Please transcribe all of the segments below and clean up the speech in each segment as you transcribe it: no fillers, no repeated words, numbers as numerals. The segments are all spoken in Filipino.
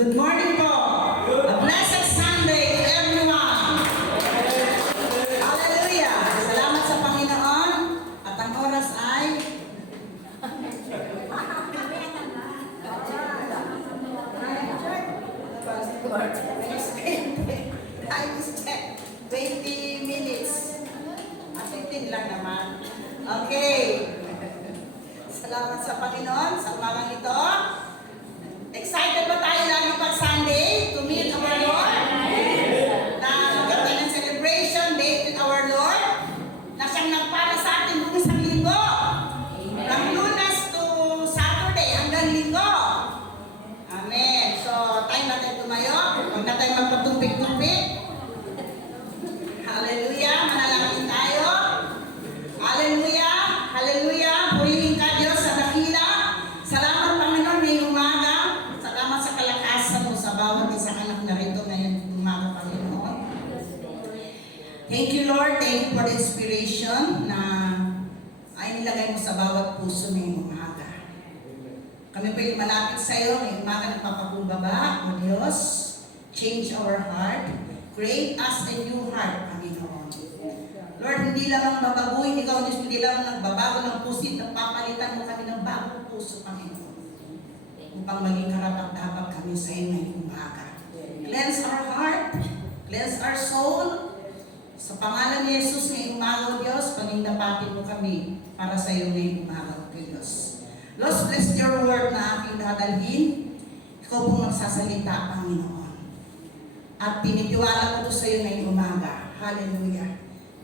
Good morning po. A blessed Sunday to everyone. Hallelujah. Salamat sa Panginoon. At ang oras ay time is check. 20 minutes. 15 lang naman. Okay. Salamat sa Panginoon sa umagang ito. Excited ba tayo lagi pag Sunday to meet our Lord? Na magkaroon ng celebration day with our Lord? Na siyang nagpara sa atin buong isang linggo. From Lunes to Saturday hanggang linggo. Amen. So, time natin tumayo. Huwag na tayo magpatumpik-tumpik. Hallelujah. Manalangin tayo. Hallelujah. Hallelujah. Purihin ka Diyos sa dakila. Salamat Panginoon ngayong umaga. Salamat sa kalakasan mo sa bawat isang anak na rito ngayong umaga Panginoon. Thank you Lord. Thank you for the inspiration na ay nilagay mo sa bawat puso ngayong umaga. Kami po yung malapit sa iyo ngayong umaga nagpapakumbaba. O Diyos, change our heart. Create us a new heart, Panginoon. Lord, hindi lamang babaguhin ikaw, Diyos, hindi lamang nagbabago ng puso, nagpapalitan mo kami ng bagong puso, Panginoon. Upang maging karapat-dapat kami sa iyo ngayong umaga. Cleanse our heart, cleanse our soul. Sa pangalan ni Jesus ngayong umaga, O Diyos, panindapatin mo kami para sa iyo ngayong umaga, O Diyos. Lord, bless your word na aking dadalhin. Ikaw pong magsasalita, Panginoon. At tinitiwala ko ito sa iyo ngayong umaga. Hallelujah.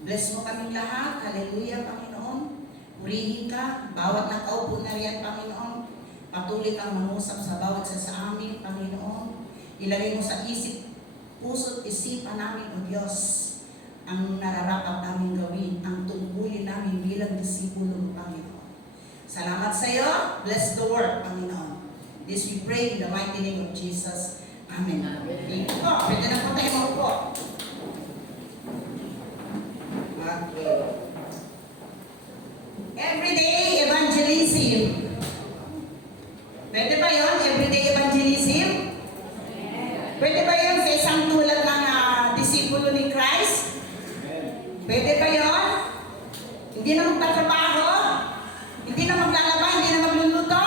Bless mo kaming lahat. Hallelujah, Panginoon. Purihin ka. Bawat nakaupo na riyan, Panginoon. Patuloy kang mangusap sa bawat sa amin, Panginoon. Ilagay mo sa isip, puso at isipan namin, O Diyos, ang nararapat namin gawin, ang tungkulin namin bilang disipulo, Panginoon. Salamat sa iyo. Bless the word, Panginoon. This we pray in the mighty name of Jesus. Amen. Thank you po. Pwede na po tayo maupo. Okay. Everyday evangelism. Pwede ba yun? Everyday evangelism? Pwede ba yun sa isang tulad ng disipulo ni Christ? Pwede ba yun? Hindi na magtatrabaho? Hindi na maglalaba? Hindi na magluluto?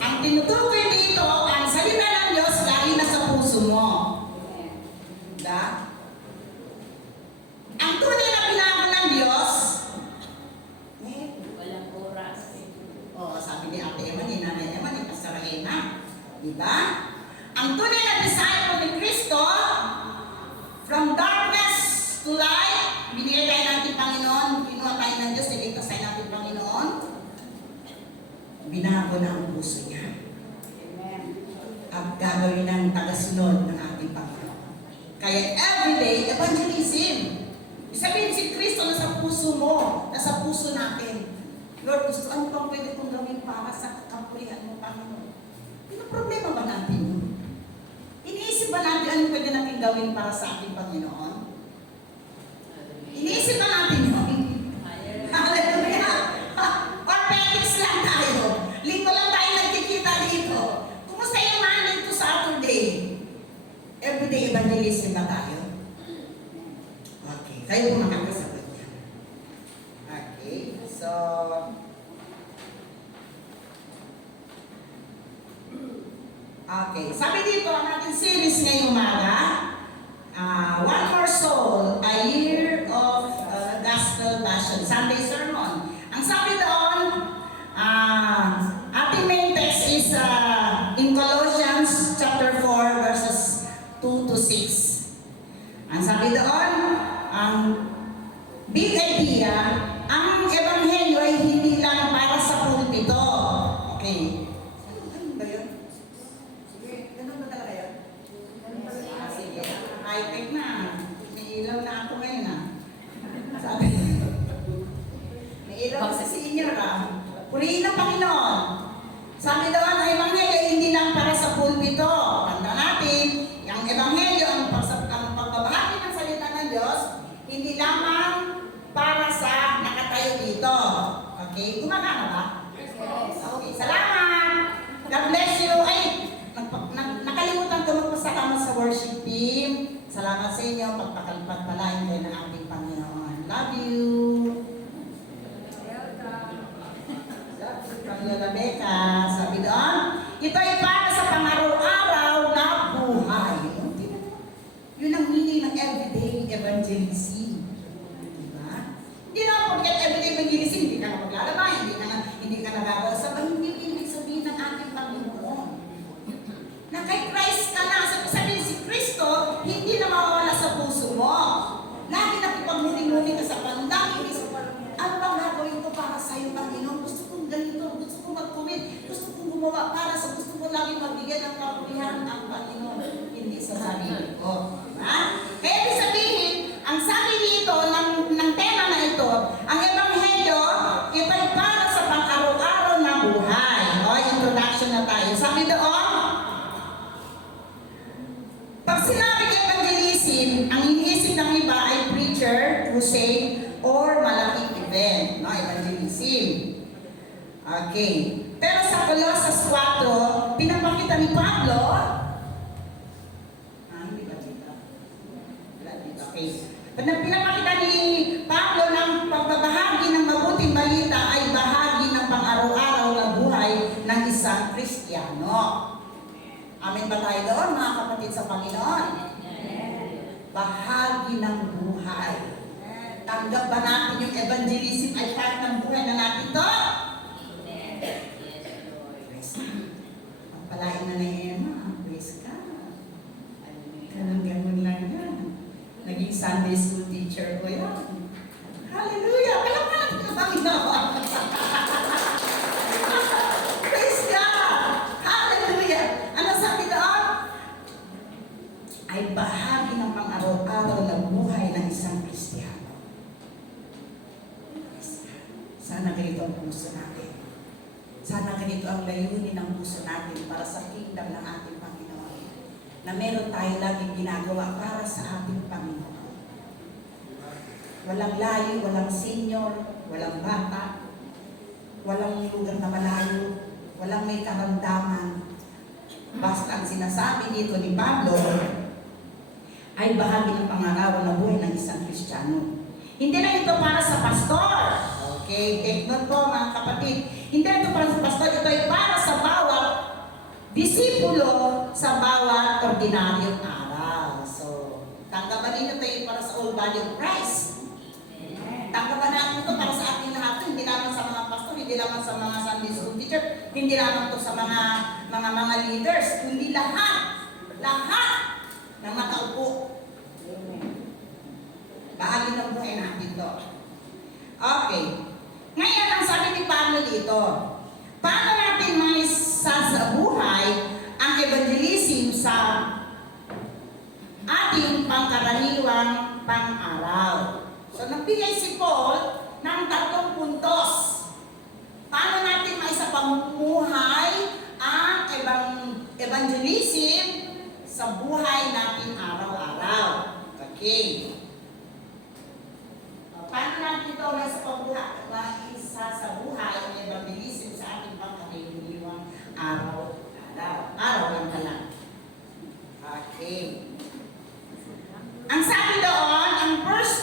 Ang tinutukoy dito, ang salita ng Diyos lagi na sa puso mo. Diba? Ang tunay na pinago ng Diyos, Walang oras. sabi ni Ate Emma, ni Nanay Emma, ni Pastor Ena, diba? Ang tunay na disciple ni Kristo, from darkness to light, binigay tayo natin Panginoon, kinuha tayo ng Diyos, niligtas tayo natin Panginoon, binago na ang puso niya. At gagawin ng tagasunod ng ating Panginoon. Kaya everyday evangelism. Sabihin si Kristo na sa puso mo, na sa puso natin. Lord, gusto ano bang pwede kong gawin para sa kakampulihan mo, Panginoon? Ano problema ba natin yun? Iniisip ba natin ano pwede natin gawin para sa ating Panginoon? Iniisip ba natin yun? Hallelujah! Or petics lang tayo. Linggo lang tayo nagkikita dito. Kumusta yung Monday to Saturday? Everyday evangelism na tayo. Okay, kayo po makakasagot niya. Okay, so okay, sabi dito ang ating series ngayong umaga, One More Soul, a Year of Gospel Passion, Sunday Sermon. Ang sabi doon, ating main text is in Colossians chapter 4 verses 2 to 6. Ang sabi doon, ang big idea, ang ebanghelyo ay hindi lang para sa pulpito. Okay. Ano ba yun? Sige, ganun ba talaga yun? Sige, high-tech na. May ilaw na ako ngayon Sabi, may ilaw kasi si inyo Purihin ng Panginoon. Sabi doon, ang ebanghelyo ay hindi lang para sa pulpito. Tanda natin, ang ebanghelyo, ang pagbabahagi ng salita ng Diyos, hindi lamang para sa nakatayo dito. Okay? Gumagana ba? Yes. Okay. Salamat! God bless you. Ay, nakalimutan team. Salamat sa inyo. Pagpalain kayo ng ating Panginoon. Love you. Lola Becca, sabi doon, ito ay para sa pang-araw-araw na buhay. Yun ang meaning ng everyday evangelism. Diba? Hindi na pagkat everyday evangelism, hindi ka na maglalaba, hindi ka nagagawa sa hindi ibig sabihin ng ating Panginoon. Na kay Christ ka na, sabihin si Kristo, hindi na mawawala sa puso mo. Lagi nakipagmuni-muni ka sa pandang, ano bang gagawin ko para sa iyo, Panginoon? Gusto kong ganito, gusto kong mag-commit, gusto kong gumawa para sa gusto ko lagi magbigay ng kapulihan ang Panginoon. Hindi sa sarili ko. Kaya ibig sabihin, ang sabi dito ng tema na ito, ang Ebanghelyo, ito ay para sa pang-araw-araw na buhay. Introduction na tayo. Sabi doon, pag sinabing evangelism, ang iniisip ng iba ay preacher, crusade, or malaking event. Evangelism. Okay. Pero sa Colossus 4, pinapakita ni Pablo, hindi ba dito? Okay. Pinapakita ni Pablo ng pagbabahagi ng mabuting balita ay bahagi ng pang-araw-araw na buhay ng isang Kristiyano. Amin ba tayo doon, mga kapatid sa Panginoon? Bahagi ng buhay. Tanggap ba natin yung evangelism ay part ng buhay na natin to? Palain na Emma, praise God. Ganun lang yan. Naging Sunday school teacher ko yan. Hallelujah! Alam mo natin ang Panginoon. Praise God! Hallelujah! Ano sabi doon? Ay bahagi ng pang-araw-araw na buhay ng isang Kristiyano. Sana ganito ang puso natin. Sana ganito ang layunin ng puso natin para sa kingdom ng ating Panginoon. Na meron tayo laging ginagawa para sa ating Panginoon. Walang layo, walang senior, walang bata, walang lugar na malayo, walang may karamdaman. Basta ang sinasabi dito ni Pablo ay bahagi ng pangaraw na buhay ng isang Kristiyano. Hindi na ito para sa pastor. Okay, take note po mga kapatid. Hindi ito para sa pastor, ito ay para sa bawat disipulo sa bawat ordinaryong araw. So, tanggapan ninyo ito para sa whole body of Christ. Tanggapan natin ito para sa ating lahat. Hindi lamang sa mga pastor, hindi lamang sa mga Sunday school teacher, hindi lamang ito sa mga leaders, kundi lahat na nakaupo. Bahagi ng buhay natin ito. Okay. Ngayon, ang sabi ni Pablo dito, paano natin maisasabuhay ang evangelism sa ating pangkaraniwang pang-araw? So, nagbigay si Paul ng 3 puntos. Paano natin maisapamuhay ang evangelism sa buhay natin araw-araw? Okay. Paano natin ito maisasabuhay ang evangelism sa ating pangkaraniwang araw-araw? Araw lang. Okay. Ang sabi doon, ang first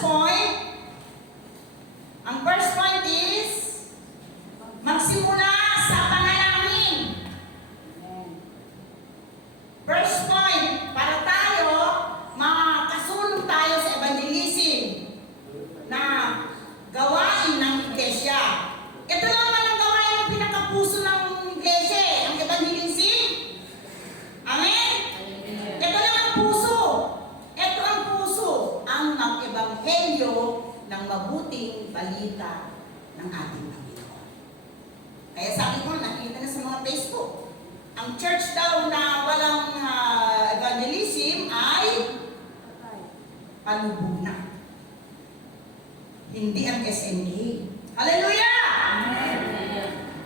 point is magsimula sa panalangin. First point, para tayo, makasulong tayo sa evangelism na gawain ng iglesia. Ito naman ang gawain ng pinakapuso ng iglesia, ang evangelism. Amen? Ito lang ang puso. Ito ang puso, ang mag-ebanghelyo ng mabuting balita ng ating Panginoon. Kaya sabi ko, nakita na sa mga Facebook, ang church daw na walang evangelism ay palubog na. Hindi ang SNA. Hallelujah! Amen.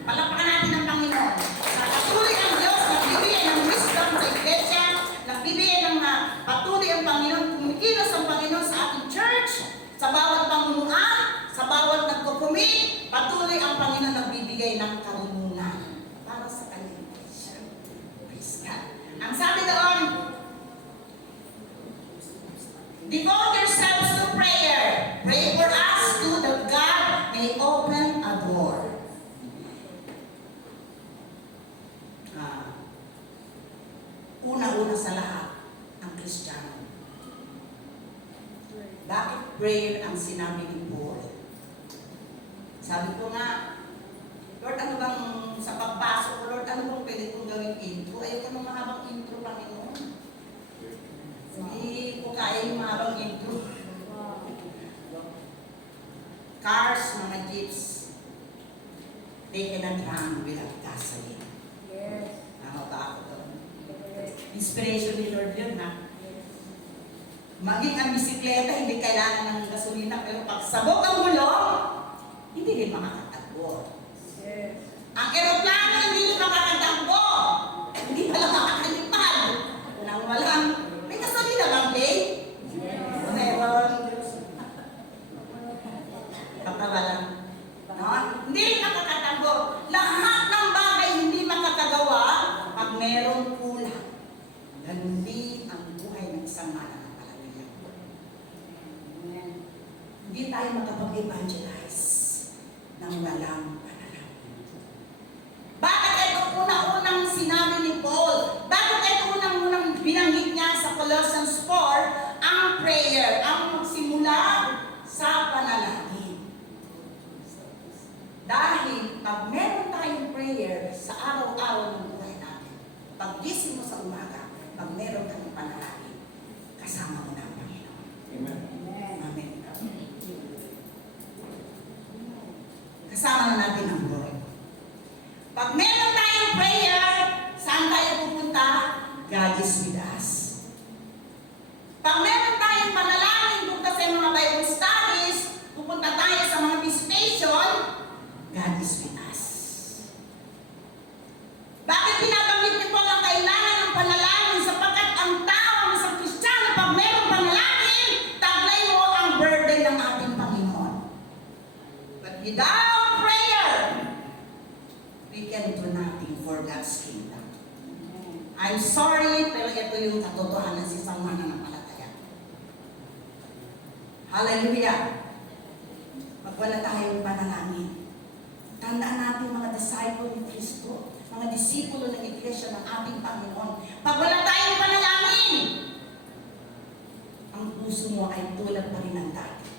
Palakpakan natin ang Panginoon. Sa patuloy ang Diyos, nagbibigay ng wisdom sa iglesia, nagbibigay ng patuloy ang Panginoon, kumikilos ang Panginoon sa ating church, sa bawat pamunuan, sa bawat nagkukumit, patuloy ang Panginoon nagbibigay ng karunungan para sa kanyang iglesia. Praise God. Ang sabi doon, una-una sa lahat, ang Kristiyano. Bakit prayer ang sinabi ni Paul? Sabi ko nga, Lord, ano bang sa pagpasok ko, Lord, ano bang pwede kong gawing intro? Ayoko ng mahabang intro, Panginoon. Hindi ko kaya yung mahabang intro. Cars, mga jeeps, they cannot run without gasoline. Yes. Tama ba ako doon? Yes. Inspiration ni Lord yun, ha? Maging ang bisikleta, hindi kailangan ng gasolina, pero pag sabog ang gulong, hindi rin makakatakbo. Yes. Ang eroplano, hindi rin makakatakbo. Hindi pala makakalipad. Nang walang, may gasolina bang play? Meron. Pagkawalan. No? Hindi rin makakatakbo. Lahat ng bagay hindi makakagawa pag meron kulang. Ganun din ang buhay ng isang mananampalataya. Hindi tayo makapag-evangelize ng walang panalangin. Bakit ito unang-unang sinabi ni Paul? Bakit ito unang-unang binanggit niya sa Colossians 4 ang prayer, ang magsimula sa panalangin? Dahil pag meron tayong prayer sa araw-araw ng buhay natin, pag gising mo sa umaga, pag meron kang panalangin, kasama mo na ang Panginoon. Amen. Amen. Kasama na natin ang Lord. Pag meron tayong prayer, saan tayo pupunta? God is with us. Pag meron tayong panalangin, punta sa mga Bible studies, pupunta tayo sa mga visitation, God is with us. Bakit binabanggit ni Paul ang kailangan ng panalangin? Sapagkat ang tao ng isang Kristiyano, pag meron panalangin, taglay mo ang burden ng ating Panginoon. But without prayer, we can do nothing for God's kingdom. I'm sorry, pero ito yung katotohanan sa isang mananampalataya. Hallelujah! Pag wala tayong panalangin, tandaan natin mga disciple ni Kristo, mga disipulo ng Iglesia ng ating Panginoon. Pag wala tayong panalangin, ang puso mo ay tulad pa rin ng dati.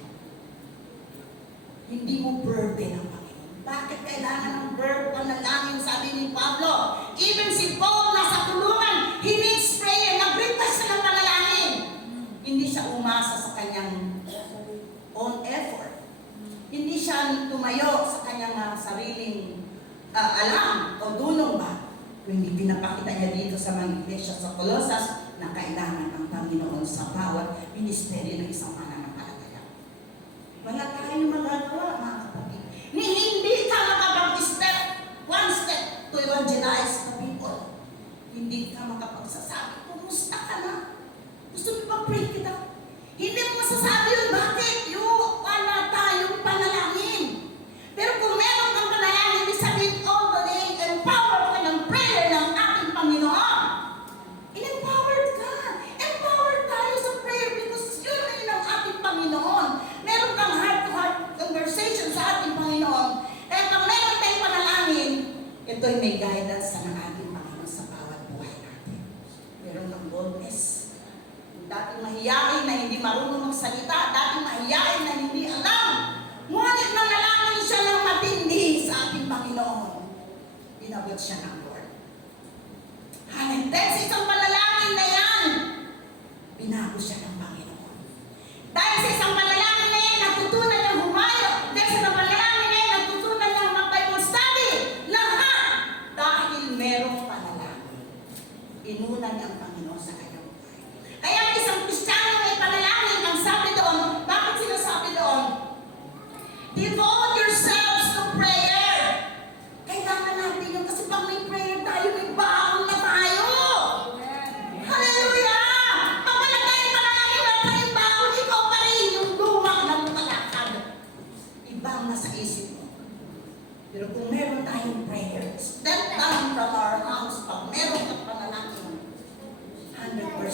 Hindi mo burden ang Panginoon. Bakit kailangan ng panalangin? Sabi ni Pablo, even si Paul nasa kulungan, he needs prayer. Nag-request siya ng panalangin. Hindi siya umasa sa kanyang own effort. Hindi siya tumayo sa kanyang sariling alam o dulong ba. Kundi pinapakita niya dito sa mga iglesia sa Colossus na kailangan ang Panginoon sa bawat ministeryo ng isang mananampalataya. Wala tayong magagawa, mga kapatid. Hindi ka makapag-step, one step to evangelize the people. Hindi ka makapagsasabi, kumusta ka na? Gusto mo pa-pray kita? Hindi mo masasabi yun. Bakit? Wala tayong panalangin. Pero kung meron kang panalangin, ibig sabihin all the day, empowered ka ng prayer ng ating Panginoon. In-empowered ka. Empowered tayo sa prayer because yun ay ng ating Panginoon. Meron kang heart-to-heart conversation sa ating Panginoon. Kaya pag meron tayong panalangin, ito'y may guidance sa ng ating Panginoon sa bawat buhay natin. Meron kang boldness. Dating mahiyain na hindi marunong magsalita, dating mahiyain na hindi alam. Ngunit nanalangin siya ng matindi sa ating Panginoon. Inabot siya ng Lord. Dahil sa isang panalangin na yan, binago siya ng Panginoon. Dahil sa isang panalangin na yan, natutunan niyang humayo. Dahil sa isang panalangin na yan, natutunan niyang mag-Bible study. Lahat dahil merong panalangin. Inuna niya ang Panginoon sa kanyang buhay. Kaya ang isang Kristiyano may panalangin, ang sabi doon, bakit sinasabi doon? Devote yourselves to prayer. Kailangan natin yun kasi pag may prayer tayo, may baon na tayo. Hallelujah! Pag wala tayong panalangin, wala tayong baon, ikaw pa rin yung lumang na lumalakad. Ibang nasa isip mo. Pero kung meron tayong prayer, step down from our house, pag meron kang panalangin, 100%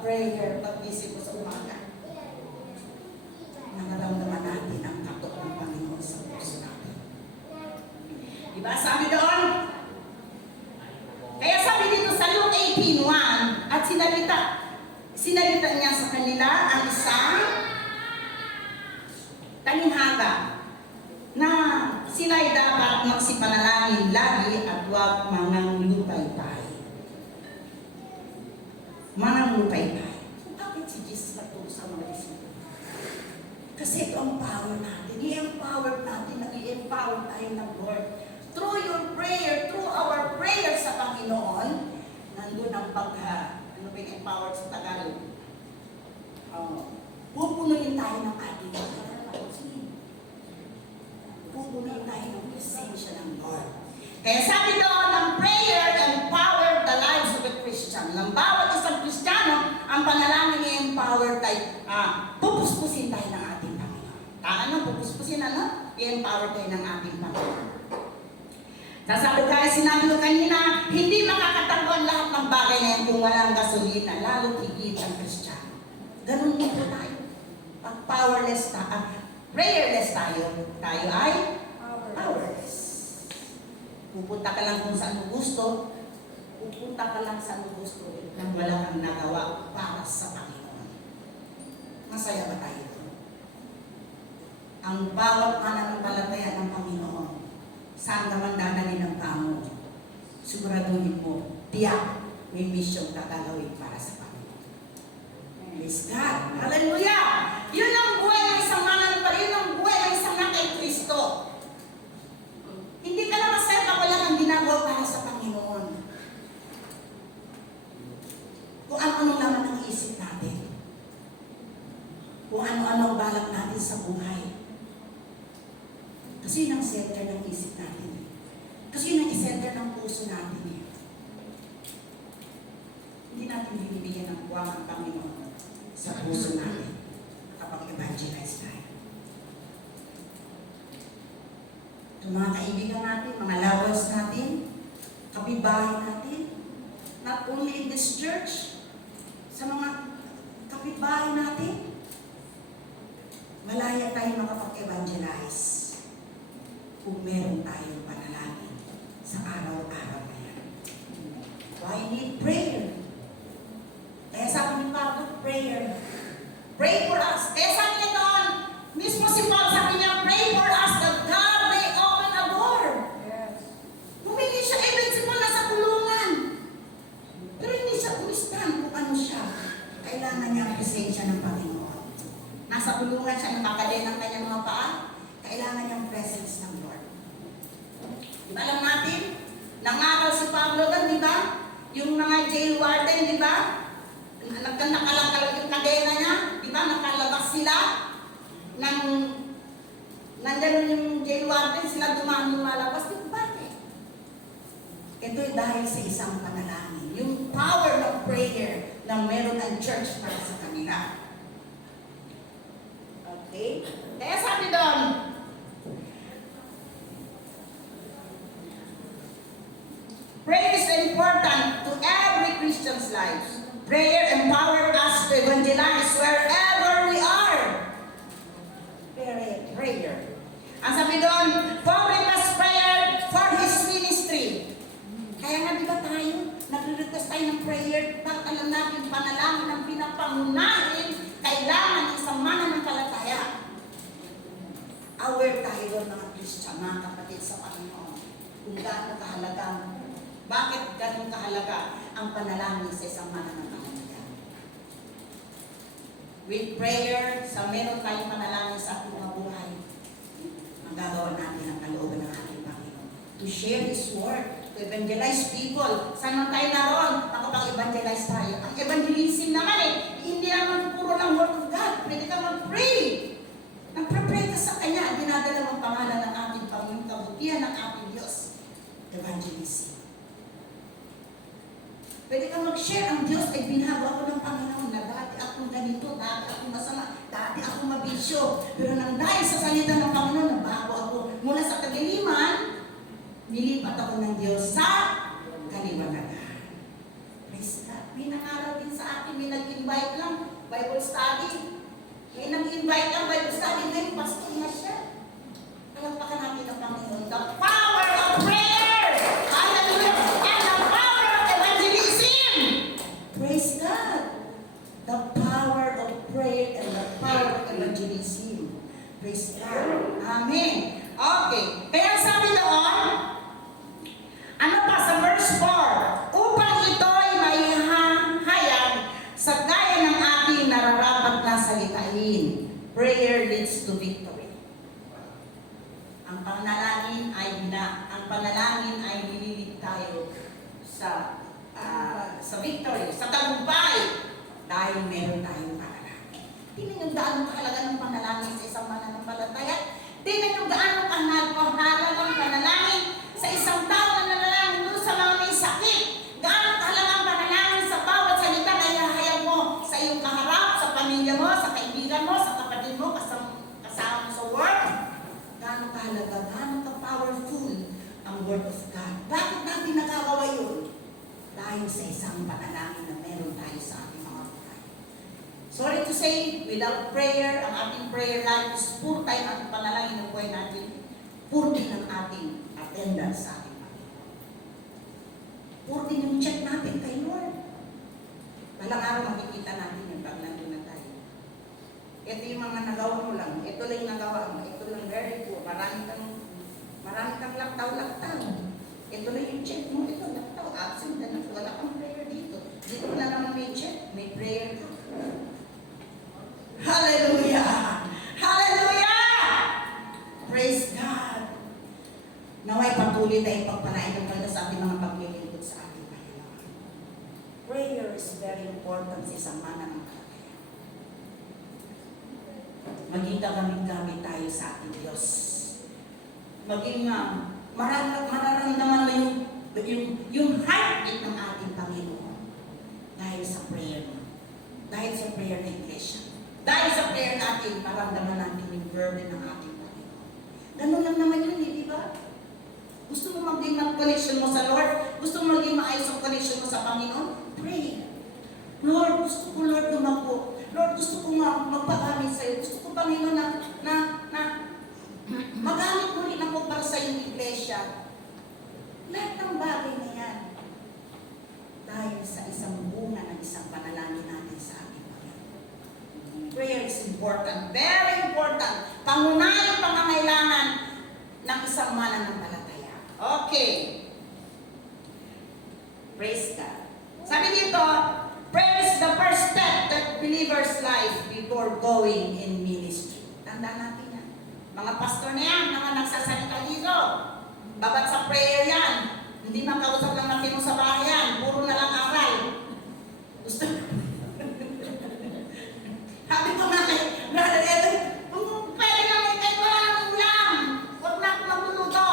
pag-prayer, pag-isip ko sa umaga. Nararamdaman natin ang katok ng Panginoon sa puso natin. Diba? Sabi doon, kaya sabi dito sa Luke 18:1, at sinalita niya sa kanila ang isang talinghaga na sila'y dapat magsipanalangin lagi at huwag mananglupay-pay. Mananglupay-pay. Bakit si Jesus nagturo sa mga disipulo? Kasi ito ang power natin. I-empower natin, nag-i-empower tayo ng Lord. Through your prayer, through our prayer sa Panginoon, nandun ang ano ba yung empowered sa Tagalog? Pupunuin tayo ng ating pupunuin tayo ng presensya ng Lord. Kaya sabi doon, ang prayer empowered the lives of a Christian. Ng bawat isang Kristiyano, ang panalangin i-empower tayo. Pupuspusin tayo ng ating Panginoon. Pupuspusin i-empower tayo ng ating Panginoon. Sasabi tayo, sinabi ko kanina, hindi makakatakbo ang lahat ng bagay na yan kung walang gasolina, lalo higit ang Kristiyano. Ganun din po tayo. Pag prayerless tayo ay powerless. Pupunta ka lang kung saan mo gusto, nang wala kang nagawa para sa Panginoon. Masaya ba tayo? Ang bawat mananampalataya ng Panginoon, saan naman dadalhin ang pamo? Siguraduhin mo, tiyak, may mission ka gagawin para sa Panginoon. Praise God! Hallelujah! Yun ang buhay ng isang mananampalataya, yun ang buhay ng isang na kay Kristo. Hindi ka lang masaya ka wala kang ginagawa para sa Panginoon. Kung ano-ano naman ang isip natin. Kung ano-ano ang balak natin sa buhay. Kasi yun ang center ng isip natin. Kasi yun ang center ng puso natin. Hindi natin binibigyan ng buwang ang Panginoon sa puso natin kapag evangelize tayo. Yung mga kaibigan natin, mga lovers natin, kapitbahay natin, not only in this church, sa mga kapitbahay natin, malaya tayo makapag-evangelize kung meron tayong panalangin sa araw-araw na yan. Why need prayer? Kaya sabi ni Pablo, prayer. Pray for us. Kaya sabi niya doon, mismo si Paul sabi niya, pray for us that God may open a door. Yes. Humingi siya, even nasa kulungan. Pero hindi siya umistan kung ano siya. Kailangan niya ang presensya ng Panginoon. Nasa kulungan siya, nakakali ng kanyang mga paa. Kailangan niya ang presence ng Lord. Diba alam natin? Nangaral si Pablo doon, di ba? Yung mga jail warden, di ba? Nakalagkalag yung kadena niya, di ba? Nakalabas sila. Nandyan yung jail warden, sila lumalabas. Di ba? Ito'y dahil sa isang panalangin. Yung power of prayer na meron ang church para sa kanila. Okay? Kaya sabi doon, prayer is important to every Christian's life. Prayer empowers us to evangelize wherever we are. Prayer. Ang sabi doon, Paul requests prayer for his ministry. Kaya nga di ba tayo, nagre-request tayo ng prayer, bakit alam natin panalangin ng pinapangunahin, kailangan ng isang mananampalataya. Aware tayo doon mga Christian, mga kapatid sa Panginoon, kung gaano kahalaga, bakit ganun kahalaga ang panalangin sa isang mananampalataya. With prayer, sa meron tayong panalangin sa ating mga buhay, magagawa natin ang kalooban ng ating Panginoon. To share His Word, to evangelize people. Saan man tayo naroon, makapag-evangelize tayo. Ang evangelism naman hindi naman puro lang Word of God. Pwede ka mag-pray. Nagpre-pray ka sa Kanya, dinadala ang pangalan ng ating Panginoon, kabutihan ng ating Diyos. Evangelism. Pwede ka mag-share ang Diyos ay binago ako ng Panginoon na dati akong ganito, dati akong masama, dati akong mabisyo. Pero nang dahil sa salita ng Panginoon, nabago ako. Mula sa kadiliman, nilipat ako ng Diyos sa kaliwanagan. Praise God. May nangaral din sa akin, may nag-invite Amen. Okay. Kaya sabi doon, ano pa sa verse 4? Upang ito'y maihahayag sa gaya ng ating nararapat na salitain. Prayer leads to victory. Ang panalangin ay nililig tayo sa victory, sa tagumpay, dahil meron tayong panalangin. Tingnan yung gaano kahalaga ng panalangin sa isang mananampalataya. Tingnan yung gaano kahalaga ng panalangin sa isang tao na nanalangin doon sa mga may sakit. Gaano kahalaga ang panalangin sa bawat salita na ihahayag mo sa iyong kaharap, sa pamilya mo, sa kaibigan mo, sa kapatid mo, kasama mo sa work. Gaano kahalaga, gaano ka-powerful ang Word of God. Bakit natin nagagawa yun? Dahil sa isang panalangin na meron tayo sa ating mga buhay. Sorry to say, without prayer, ang ating prayer life is puro tayo ang panalangin ng buhay natin, puro din ang ating attendance sa ating Panginoon. Puro din yung check natin kay Lord. Balang araw makikita natin yung pag nandun na tayo. Ito yung mga nagawa mo lang. Ito lang yung nagawa mo. Ito lang very poor. Marami kang laktaw-laktaw. Ito lang yung check mo. Ito laktaw. Absent na lang. Wala kang prayer dito. Dito na naman may check. May prayer ka. Hallelujah! Hallelujah! Praise God! Naway patuloy tayong pagpalain ng Panginoon sa ating mga paglilingkod sa ating Panginoon. Prayer is very important sa isang mananampalataya. Maging gamit tayo sa ating Diyos. Maging mararamdaman mo yung heartbeat ng ating Panginoon dahil sa prayer mo. Dahil sa prayer ng Iglesia. Dahil sa prayer natin, maramdaman natin yung burden ng ating Panginoon. Ganun lang naman yun, di ba? Gusto mo maging connection mo sa Lord? Gusto mo maging maayos ang connection mo sa Panginoon? Pray. Lord, gusto ko, Lord, lumako. Lord, gusto ko magpagamit sa'yo. Gusto ko, Panginoon, na magamit mo rin ako para sa iyong Iglesia. Lahat ng bagay na yan. Dahil sa isang bunga ng isang panalangin natin sa ating Panginoon. Prayer is important. Very important. Pangunahing pangangailangan ng isang mananampalataya. Okay. Praise God. Sabi dito, prayer is the first step that believer's life before going in ministry. Tandaan natin yan. Mga pastor na yan, mga nagsasalita dito. Babat sa prayer yan. Hindi makausap lang natin mo sa bahay yan. Puro na lang aral. Gusto. Sabi ko nga kay Brother Edwin, kung pwede lang kahit wala nang ulam, huwag na ako magluluto.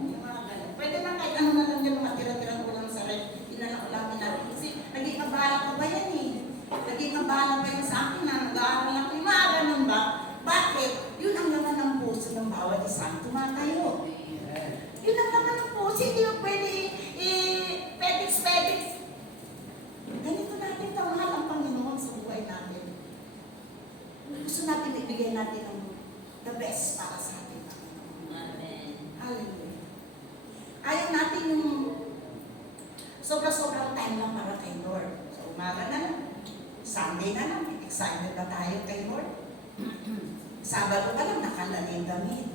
Yung mga ganun. Pwede lang kahit ano na lang yung mga tira-tirang ulam sa ref. Hindi na lang ulamin natin. Kasi naging abala ko ba yan eh? Naging abala ba yan sa akin na nag-aaral ako? Yung mga ganun ba? Bakit? Yun ang laman ng puso ng bawat isang tumatayo. Yun ang laman ng puso. Hindi yung pwede pedix. Ganito natin kamahal ang Panginoon sa buhay natin. Gusto natin ibigay natin ang the best para sa ating Panginoon. Amen. Hallelujah. Ayaw natin yung sobra-sobrang time lang para kay Lord. So umaga na lang. Sunday na lang. Excited ba tayo kay Lord? Sabado ka lang, nakalala yung damit.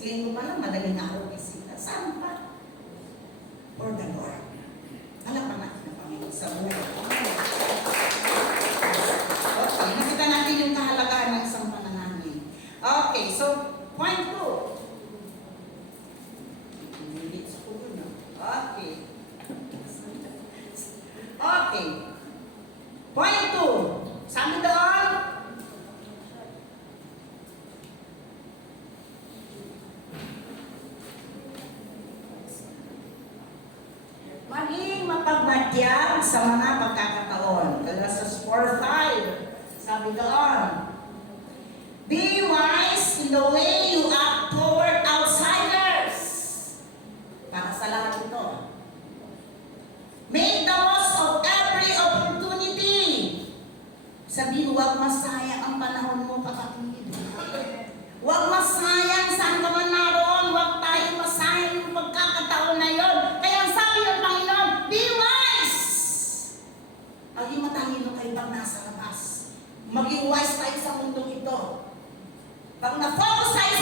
Linggo pa lang, madaling araw bisita. Saan pa? For the Lord. Alam pa natin ang Panginoon sa buhay. Okay, nakita natin yung kahalagahan ng isang panalangin. Okay, so, point 2. Okay. Okay. Point 2. Sabi doon, maging mapagmatyag sa mga pagkakataon. Galatians 4:5. Sabi doon, be wise in the way you act toward outsiders. Para sa lahat ito. Make the most of every opportunity. Sabihin, huwag masayang ang panahon mo, kapatid. Huwag masayang saan ka man naroon. Huwag tayo masayang yung pagkakataon na yon. Kaya sabi ng Panginoon, be wise. Maging matalino kayo pag nasa labas. Maging wise tayo sa mundong ito. Pag na-focus tayo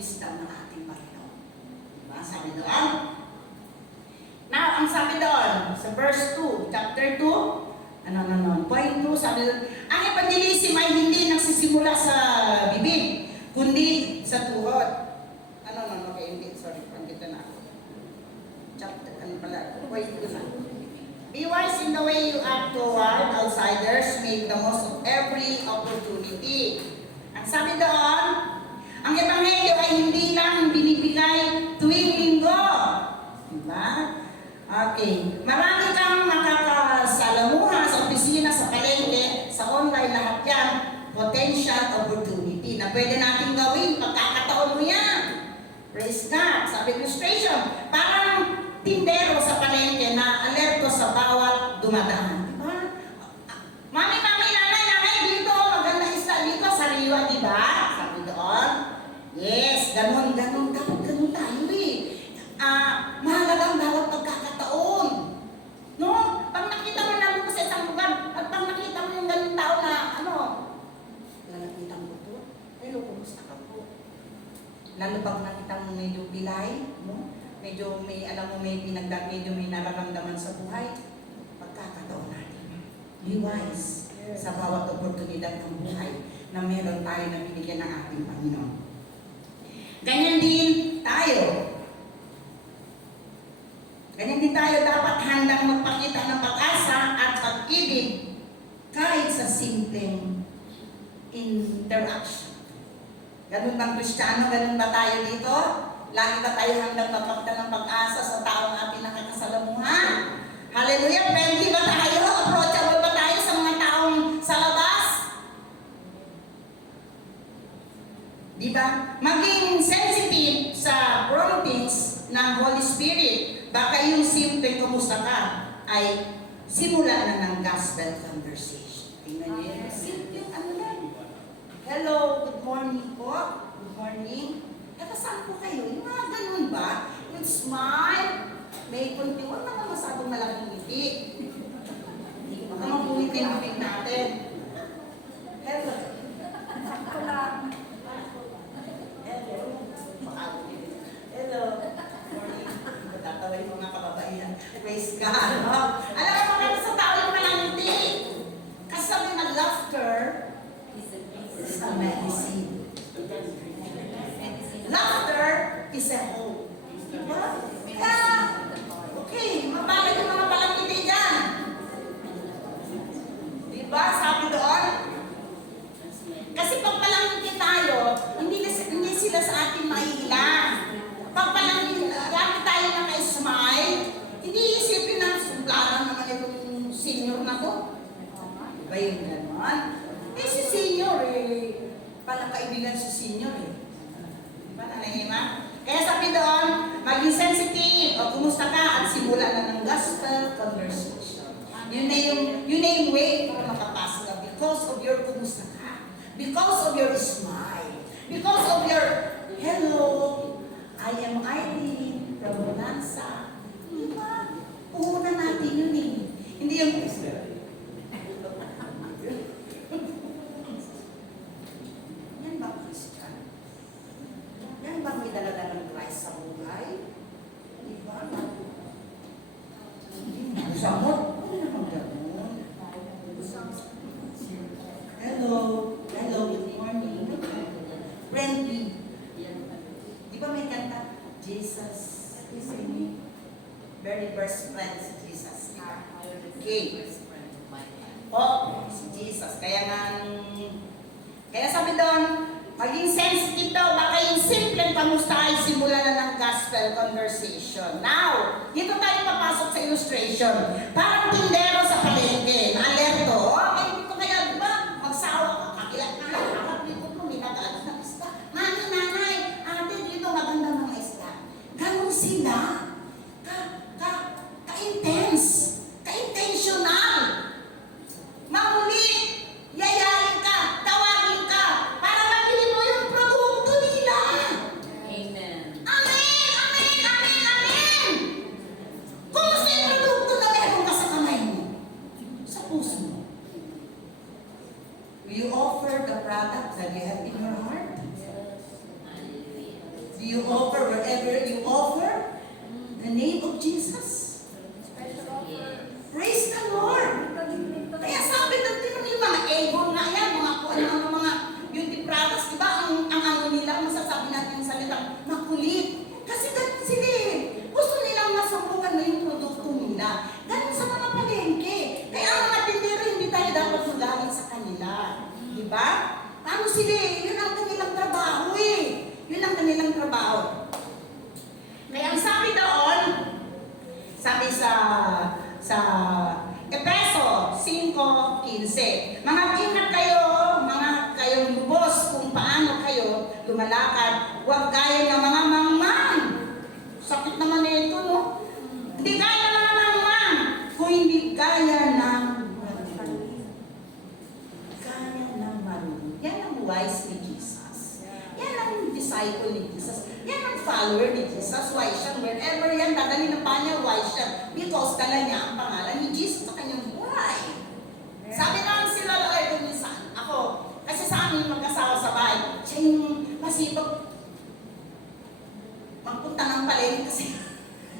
wisdom ng ating Panginoon. Diba? Sabi doon. Now, ang sabi doon, sa verse 2, chapter 2, point 2, sabi doon, ang evangelism ay hindi nagsisimula sa bibig, kundi sa tuhod. Okay, hindi, sorry, pandito na ako. Chapter, point 2 na. Be wise in the way you act toward outsiders, make the most of every opportunity. Ang sabi doon, ang ebanghelyo ay hindi lang binibigay tuwing linggo. Diba? Okay. Marami kang makakasalamuha sa opisina, sa palengke, sa online, lahat yan. Potential opportunity na pwede natin gawin. Pagkakataon mo yan. Praise God. Sa administration, parang tindero sa palengke na alerto sa bawat dumadaan. Diba? Mami, nanay, dito, maganda isla dito, sariwa, diba? Sabi doon. Yes, ganun tayo eh. Mahalaga ang bawat pagkakataon. No? Pag nakita mo namin ko sa isang lugar, at pag nakita mo yung ganun tao na, lalapitan mo to, hello, kumusta ka po? Lalo pag nakita mo medyo bilay, no? Medyo may, medyo may nararamdaman sa buhay, pagkakataon natin. Be wise sa bawat oportunidad ng buhay na meron tayo na binigyan ng ating Panginoon. Ganyan din tayo. Dapat handang magpakita ng pag-asa at pag-ibig kahit sa simpleng interaction. Ganun bang Kristiyano? Ganun ba tayo dito? Lagi ba tayo handang magpakita ng pag-asa sa taong ating nakakasalamuha? Hallelujah! Friendly ba tayo? Approachable ba tayo sa mga taong sa labas? Diba? Maging sensitive sa promptings ng Holy Spirit. Baka yung simple kumusta ka ay simula na ng gospel conversation. Tingnan niyo yung simple lang. Hello, good morning po. Good morning. Saan po kayo? Yung mga ganun ba? Yung smile, may kunti, huwag naman masyadong malaking ngiti. Baka mapunit yung bibig natin. Hello. Hello. Morning. Matatawa yung mga kababaihan. Praise God. Alam mo, maganda sa tao yung malang ngiti. Kasi sabi na laughter is a medicine. Laughter is a hope. Diba? Kaya, okay, mabalag yung mga palangiti dyan. Diba? Sabi doon. Kasi pag palangiti tayo, hindi sila sa atin maiilang. Pag palangiti tayo naka-smile, hindi isipin na sumblanan naman itong senior na to. Diba yung gano'n? Si senior palang kaibigan si senior Kaya sabi doon, maging sensitive o kumusta ka at simulan na ng gospel conversation. Yun na yung way para makapasok ka because of your kumusta ka, because of your smile, because of your hello, I am Irene from Bonanza. Diba? Puhunan natin yun eh. Hindi yung yan ba Christian? Yan ba may dala-dala ng Christ sa buhay? Diba? Samot? Ano naman gano'n? Hello. Hello, good morning. Friendly. Di ba may kanta? Jesus is in me. Very best friend si Jesus. Okay. Oh, si Jesus. Kaya sabi doon, maging sensitive daw, baka yung simpleng kamusta ay simula na ng gospel conversation. Now, dito tayo papasok sa illustration. Parang tindero sa palengke, na alerto. Okay, dito kaya, diba? Magsawa ka, kakilat na lang. Kapag dito mo, may nag-aalas ng isda. Mami, nanay, ate, dito maganda mga isda. Ganun sila. Ka-intense. Ka-intentional. Mamulit. Yayain ka. Tawagin ka. Para mabili mo yung produkto nila. Amen. Amen! Amen! Amen! Amen! Kumusta yung produkto na meron ka sa kamay mo? Sa puso mo? Will you offer the product that you have in your heart? Sabi sa Efeso 5:15. Mga ingat kayo, mga kayong lubos kung paano kayo lumalakad. Huwag gaya ng mga mangmang. Sakit naman ito, no? Hindi gaya ng mga mangmang. Kung hindi gaya ng marunong. Gaya ng marunong. Yan ang wise ni Jesus. Yan ang disciple ni Jesus. Yan ang follower ni Jesus. Wise siya. Wherever yan, dadali ng pa niya, wise siya. Because dala niya ang pangalan ni Jesus sa kanyang buhay. Sabi naman sila ay minsan, ako, kasi sa amin mag-asawa sa bahay, siya yung masipag magpunta ng palengke kasi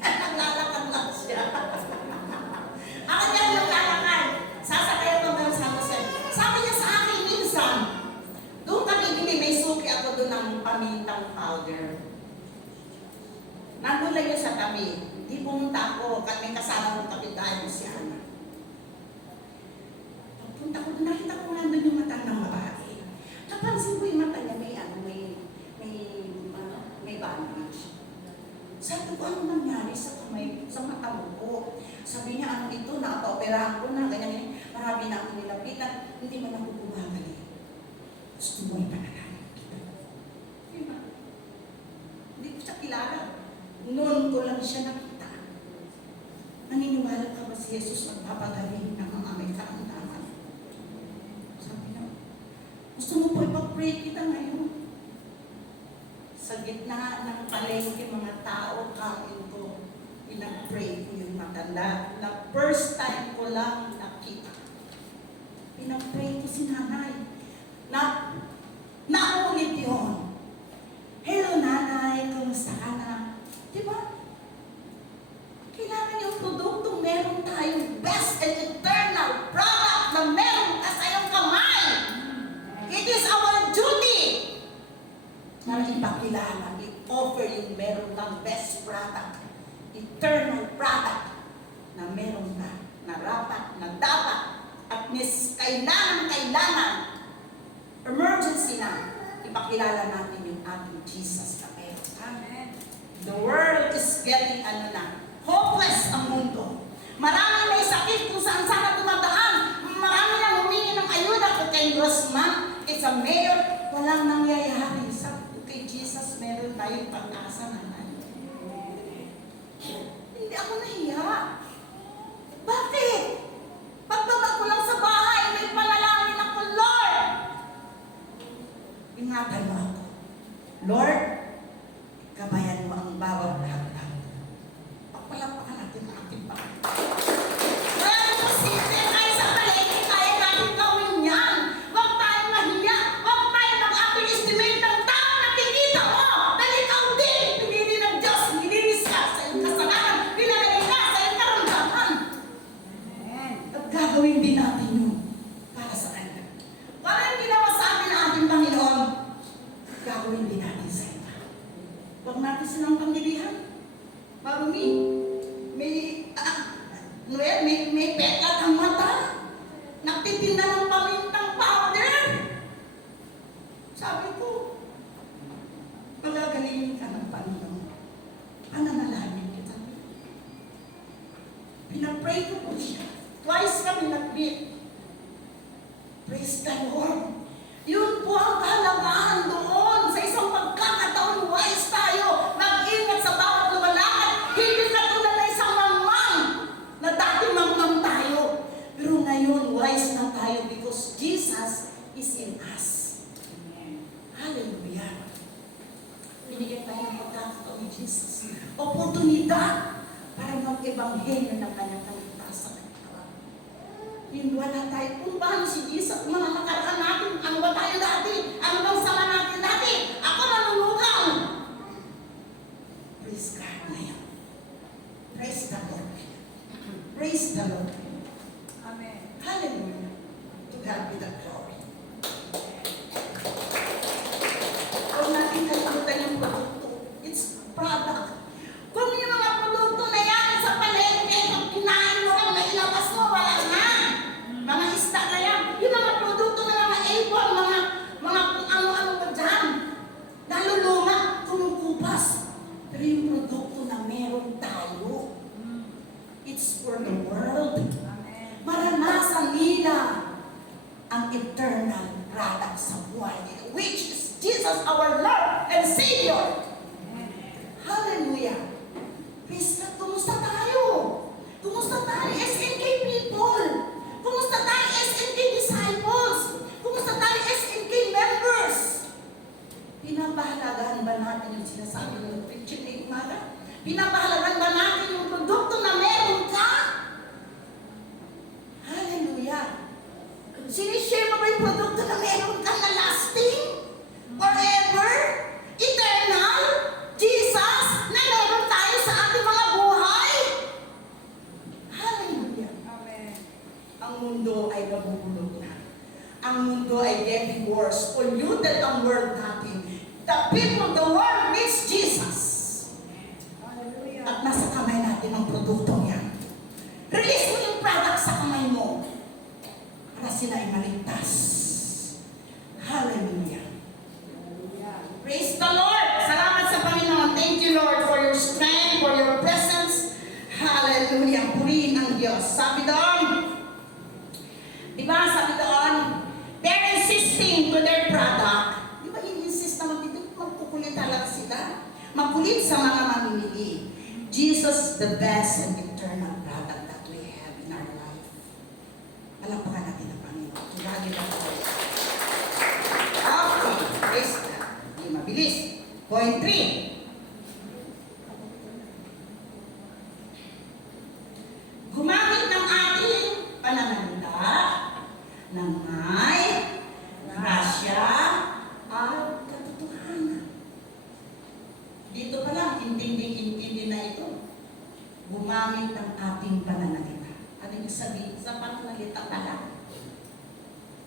naglalakad lang siya. Ako niya yung naglalakad. Sasakay ako ng San Jose. Sabi niya sa akin minsan, doon kami bili, may suki ako doon ng pamintang powder. Nandun lang yun sa tabi. Di pumunta ako, may kasama kong kapitbahay mo si Ana. Pagpunta ko doon, nakita ko nandun yung matandang babae. Napansin ko yung mata niya, may bandage. Sabi ko, ano nangyari sa kamay, sa mata mo po? Sabi niya, ano ito, napa-operahan ko na, ganyan, marami na akong nilapitan, hindi man ako bumabalik. Gusto mo ipanalangin kita. Diba? Hindi ko siya kilala. Noon ko lang siya nakita. Naniniwala ka ba si Jesus magpapagaling ng mga may karamdaman? Sabi niya, gusto mo po ipag-pray kita ngayon? Sa gitna ng palengke mga tao, kain ko, pinag-pray ko yung matanda na first time ko lang nakita. Pinag-pray ko si nanay. Naulit yun. Hello nanay, kumusta ka na? Diba? Kailangan yung produktong meron tayong best and eternal product na meron ka sa iyong kamay. It is our duty na ipakilala, i-offer yung meron kang best product, eternal product na meron ka, na rapat, na dapat, at kailangan, emergency na, ipakilala natin yung ating Jesus na meron. Amen. The world is getting hopeless ang mundo. Marami may sakit kung saan sana dumadaan. Marami na humingi ng ayuda. Kung kay Grossman, kay sa mayor, walang nangyayari. Sabi ko kay Jesus, meron tayong pag-asa na hindi ako nahiya. Bakit? Pagbaba ko lang sa bahay, may panalangin ako, Lord. Ingatan mo ako. Lord, gabayan mo ang bawat hakbang. Pagpalapakan natin ang ating Panginoon. Wala nang posible tayo sa palengke, kaya natin gawin yan. Huwag tayong mahiya. Huwag tayong mag-underestimate ng tao na nakikita mo. Dahil ikaw din, pinili ng Diyos, nilinis ka sa iyong kasalanan, pinagaling ka sa iyong karamdaman. At gagawin din natin yun para sa Kanya. Walang ginawa sa atin ang ating Panginoon, gagawin din natin sa Iba. Huwag natin silang pamilihan. Marumi. May pekat ang mata. Nagtitinda ng pamintang powder. Sabi ko, magagalingin ka ng Panginoon. Pananalangin kita. Pinapray ko po siya. Twice kami nag-meet. Praise the Lord. Yun po ang kahalagahan doon. Sa isang pagkakataon, wise tayo. Mag-ingat sa bawat lumalakad. Hindi katulad na isang mangmang na dati mangmang tayo. Pero ngayon, wise na tayo because Jesus is in us. Amen. Hallelujah. Binigyan tayo ng pagkakataon ni Jesus. Oportunidad para mag-ebanghelyo ng kanyang kaligtasan. Hindi wala tayo. Kung paano si Jesus, mga nakaraan natin, ano ba tayo dati? Ano bang sama natin dati? Ako nanulugaw. Praise God na yan. Praise the Lord. Praise the Lord. Amen. Hallelujah. To God be the glory. Huwag natin kalimutan yung produkto. It's product. Kung yung mga produkto na yan sa palengke, kung kinain mo lang na ilabas mo, wala na. Mga isda na yan. Yung mga produkto na mga apple, mga kung ano-ano pa dyan. Nalulunga, kumukupas. Pero yung produkto na meron tayo, for the world. Amen. Maranasan nila ang eternal product sa buhay nila, which is Jesus our Lord and Savior. Hallelujah. Praise God. Kumusta tayo? Kumusta tayo SNK people? Kumusta tayo SNK disciples? Kumusta tayo SNK members? Pinapahalagaan ba natin yung sinasabi ng preaching na umaga? Pinapahalagaan ba natin yung produkto na meron ka? Hallelujah. Sinishare mo ba yung produkto na meron ka na lasting? Forever? Eternal? Jesus na meron tayo sa ating mga buhay? Hallelujah. Amen. Ang mundo ay nabubulog na. Ang mundo ay getting worse. Polluted ang world natin. The people, the world needs Jesus. Hallelujah. At nasa kamay natin ang produktong yan. Release mo yung product sa kamay mo para sila ay maligtas. Hallelujah. Hallelujah. Praise the Lord! Salamat sa Panginoon. Thank you, Lord, for your strength, for your presence. Hallelujah. Purihin ang Diyos. Sabi doon, di ba sabi doon, they're insisting to their product. Di ba in-insist na magkukulit talaga sila? Magkulit sa mga mamimili. Jesus, the best and eternal product that we have in our life. Palakpakan natin ang Panginoon. Lagi na po. Okay. Praise God. Hindi mabilis. Point 3. Gumamit ng ating pananalita ng may grasya at katotohanan. Dito pa lang, intindi na ito. Gumamit ng ating pananalita. Ano yung sabihin? Sa pananalita pala,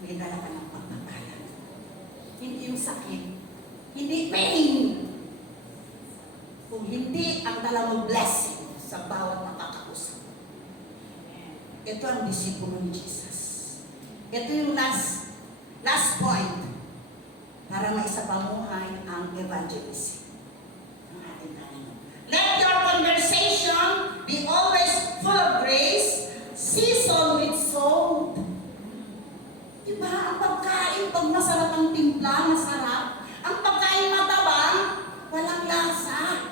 may dala ka ng pagpapala. Hindi yung sakit. Hindi pain. Kung hindi, ang dala mo blessing sa bawat makakausap. Ito ang disipulo ni Jesus. Ito yung last point para maisapamuhay ang evangelism ng ating Panginoon. Let your conversation be always full of grace, seasoned with salt. Diba? Ang pagkain, pag masarap ang timpla, masarap. Ang pagkain matabang, walang lasa.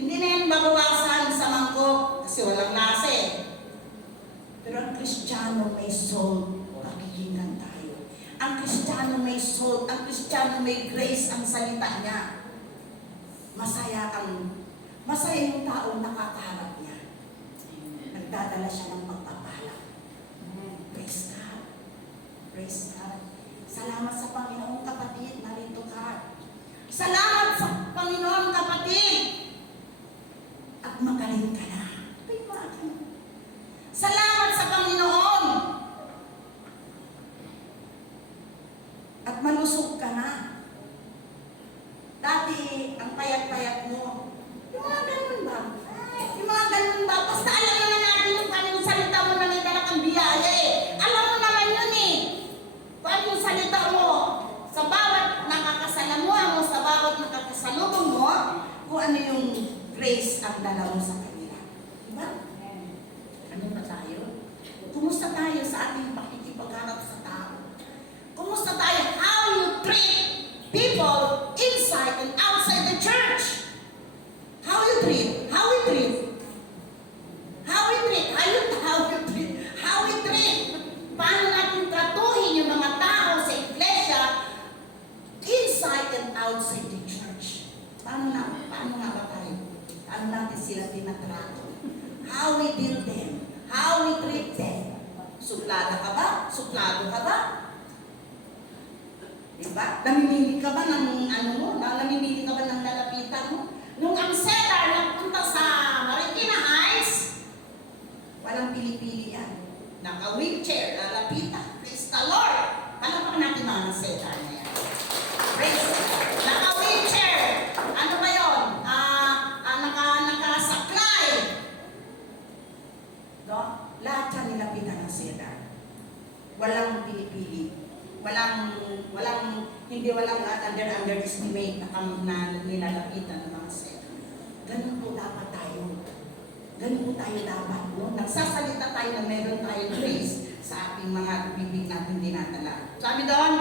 Hindi na yan babawasan sa mangkok kasi walang lasa eh. Pero ang Kristiyano may salt, pakikinggan tayo. Ang Kristiyano may salt, ang Kristiyano may grace ang salita niya. Masaya yung taong nakakaharap niya. Nagdadala siya ng pagpapala. Praise God. Praise God. Salamat sa Panginoon, kapatid. Narito ka. Salamat sa Panginoon, kapatid. At magaling ka na. Salamat sa Panginoon. At malusog ka na. Dati, ang payat-payat mo. Yung mga ganun ba? Yung mga ganun ba? Basta alam naman natin yung kanyang salita mo na may dala kang biyaya eh. Alam mo naman yun eh. Kung yung salita mo, sa bawat nakakasalamuha mo, sa bawat nakakasalubong mo, kung ano yung grace ang dala mo sa kanila. Diba? Ano ba tayo? Kumusta tayo sa ating pakikipagharap sa tao? Kumusta tayo? How you treat people inside and outside the church? How you treat? How we treat? How we treat? How we treat? Paano natin tratuhin yung mga tao sa iglesia inside and outside the church? Paano nga ba tayo? Paano natin sila tinatrato? How we deal them? How we treat them? Suplada ka ba? Suplado ka ba? Diba? Namimili ka ba ng ano mo? Namimili ka ba ng lalapitan mo? Nung ang seller nagpunta sa Marikina Heights, walang pili-pili yan. Naka-wheelchair, lalapitan. Praise the Lord! Ano pa natin mga seller na yan? Praise the Lord! Naka-wheelchair! Ano ba yun? Nakasaklay! No? Lahat yan nilapitan ng seller. Walang pili-pili. Walang underestimate na nilalapitan ng mga seller. Ganun po dapat tayo. Ganun po tayo dapat. No? Nagsasalita tayo na meron tayong grace sa ating mga bibig natin dinadala. Sabi doon,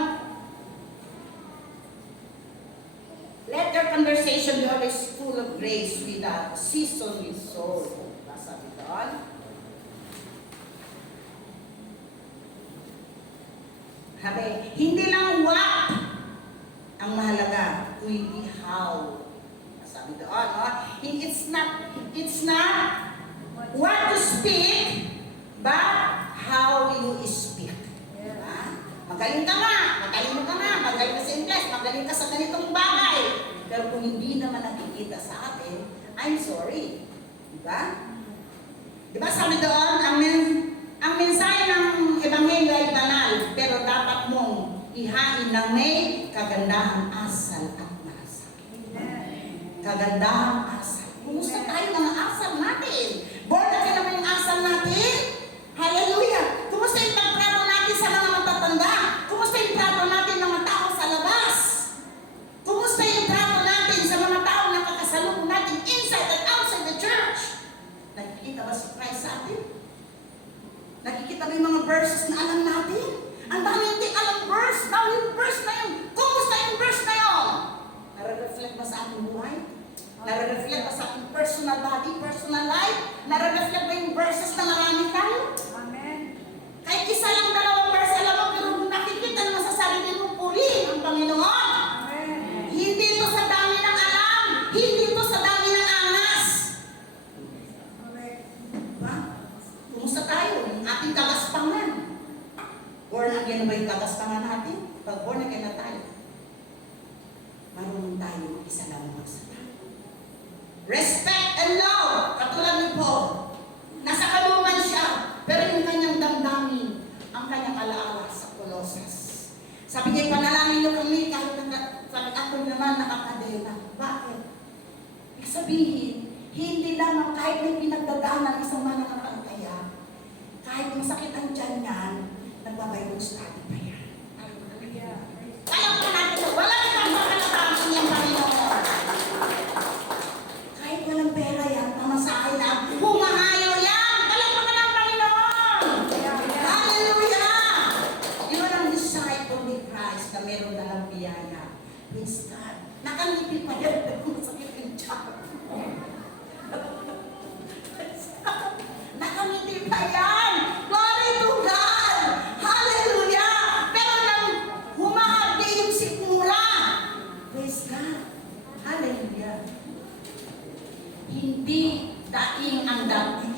let your conversation be always full of grace without season with sorrow. Sabi doon. Sabi, hindi lang what ang mahalaga, kundi how. Sabi doon, no? It's not what to speak, but how you speak. Diba? Magaling ka nga, magaling ka sa English, magaling ka sa ganitong bagay. Pero kung hindi naman nakikita sa atin, I'm sorry. Diba? Diba sabi doon, ang mensahe ng Ebanghelyo ay banal, pero dapat mong ihain ng may kagandahang asal at masal. Kagandahang asal. Kumusta tayo mga asal natin? Born again naman yung asal natin? Hallelujah! Kumusta yung pagtrato natin sa mga matatanda? Kumusta yung trato natin ng mga tao sa labas? Kumusta yung trato natin sa mga tao na kakasalubong natin inside and outside the church? Nakikita ba si Christ sa atin? Nakikita ba yung mga verses na alam natin? Ang dami hindi alam verse. Dami yung verse na yun. Kumusta yung verse na yun? Nare-reflect ba sa ating buhay? Nare-reflect ba sa ating personal body, personal life? Nare-reflect ba yung verses na marami tayo? Amen. Kahit isa lang, dalawang verse, alam mo, pero nakikita naman sa sarili mo, purihin ang Panginoon. Amen. Hindi ito sa dami ng alam. Hindi ito sa dami ng angas. Diba? Kumusta tayo? Yung ating kagaspangan. Born again ba yung kagaspangan natin? Pag born again na tayo, marunong tayo isa lang magsalita. Respect and love. Katulad ni Paul. Nasa kalungan siya. Pero yung kanyang damdamin, ang kanyang alaala sa Colossus. Sabi niya, panalangin niyo kami kahit sabi ako naman nakakadena. Bakit? Ibig sabihin, hindi lamang kahit may pinagdadaanan isang mananampalataya, kahit masakit ang tiyan yan, nagbabayong study pa yan. Alam ko natin, wala itang makalatasin yung Panginoon. Kahit walang pera yan, pamasahe na, humahayaw yan! Alam ko na ng Panginoon! Hallelujah! Yun ang disciple ni Christ na meron dalang biyaya. Praise God. Nakangiti pa yan, pero masakit yung tiyan. Nakangiti pa yan! Glory to God! Hallelujah! Pero nang humahagdi yung sikmura. Praise God! Hallelujah! Hindi daing ang dating.